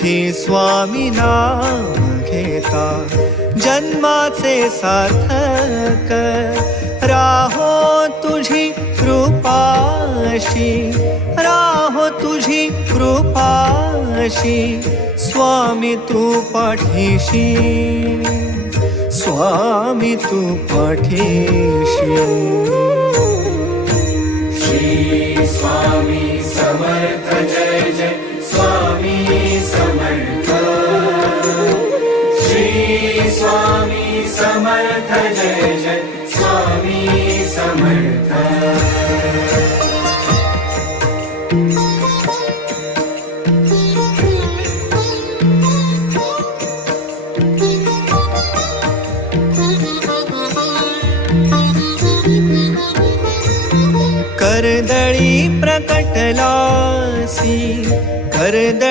सुखी स्वामी नाम घेता जन्माचे सार्थक राहो तुझी कृपाशी राहो तुझी कृपाशी स्वामी तू पाठीशी स्वामी तू पाठीशी श्री स्वामी समर्थ जय जय स्वामी समर्थ श्री स्वामी समर्थ जय जय स्वामी समर्थ कर्दळी प्रकटलासी कर्दळी